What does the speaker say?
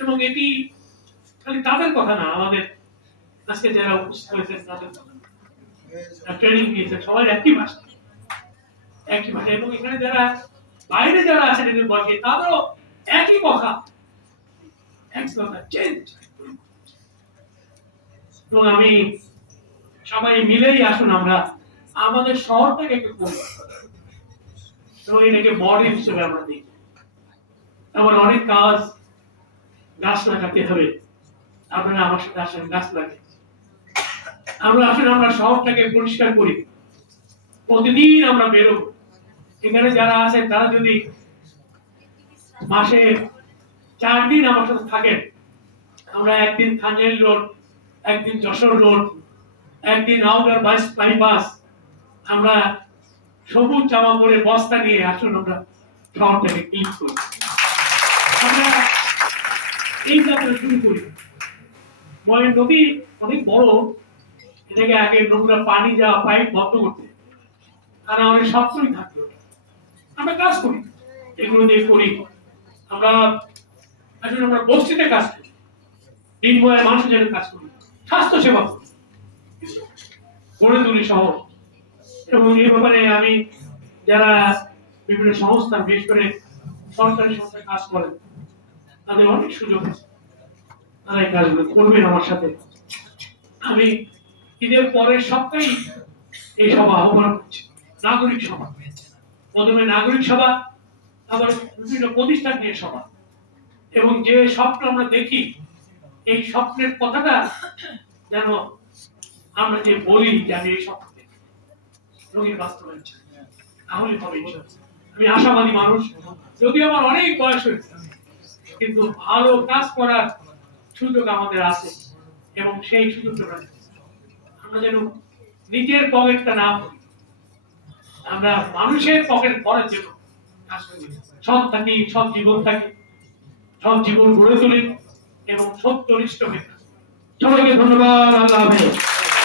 এবং এটি খালি তাদের কথা না, আমাদের আজকে যারা উপস্থিত হয়েছে তাদের কথা ট্রেনিং দিয়েছে, সবাই একই ভাষা এবং এখানে যারা বাইরে যারা আছেন এদের বয়সে তাদেরও একই কথা চেঞ্জ। এবং আমি সবাই মিলেই আসুন আমরা আমাদের শহরটাকে একটু এটাকে মডেল হিসেবে আমরা দিই। আমার অনেক কাজ, গাছ লাগাতে হবে, আপনারা আমার সাথে আসেন, গাছ লাগে। আমরা আসলে আমরা শহরটাকে পরিষ্কার করি, প্রতিদিন আমরা বেরোবো। এখানে যারা আছেন তারা যদি মাসে 4 দিন আমার সাথে থাকেন, আমরা একদিন থানজাইল রোড, একদিন যশোর রোড, একদিন আউটার বাইপাস, আমরা সবুজ জামা পরে বস্তা নিয়ে আসুন আমরা শহরটাকে ক্লিন করি। আমরা এই যাত্রা শুরু করি। ময়ের নদী অনেক বড়, এটাকে আগে নোংরা পানি যাওয়া পাইপ বন্ধ করতে, আর আমাদের সবসময় থাকলো। আমরা কাজ করি, এগুলো দিয়ে করি। আমরা আসলে আমরা বস্তিতে কাজ করি, দিনময় মানুষের জন্য কাজ করি, স্বাস্থ্য সেবা করি, গড়ে তুলি শহর। এবং এই ব্যাপারে আমি যারা বিভিন্ন সংস্থা, বিশেষ করে সরকারি সংস্থায় কাজ করেন, তাদের অনেক সুযোগ আছে, তারা এই কাজগুলো করবেন আমার সাথে। আমি ঈদের পরের সপ্তাহে এই সভা আহ্বান করছি, নাগরিক সভা। প্রথমে নাগরিক সভা, আবার বিভিন্ন প্রতিষ্ঠান নিয়ে সভা। এবং যে স্বপ্ন আমরা দেখি, এই স্বপ্নের কথাটা যেন আমরা যে বলি যে আমি এই স্বপ্ন দেখি, রোগীর বাস্তবায়ন তাহলে হবে। আমি আশাবাদী মানুষ, যদি আমার অনেক বয়স হয়েছে, কিন্তু ভালো কাজ করার সুযোগ আমাদের আছে, এবং সেই সুযোগটা আমরা যেন নিজের পকেটটা না করি, আমরা মানুষের পকেট ভরার জন্য কাজ করি, সৎ থাকি, সৎ জীবন থাকি, সৎ জীবন গড়ে তুলি এবং সত্যনিষ্ঠ হয়ে। সবাইকে ধন্যবাদ। আল্লাহ হাফেজ।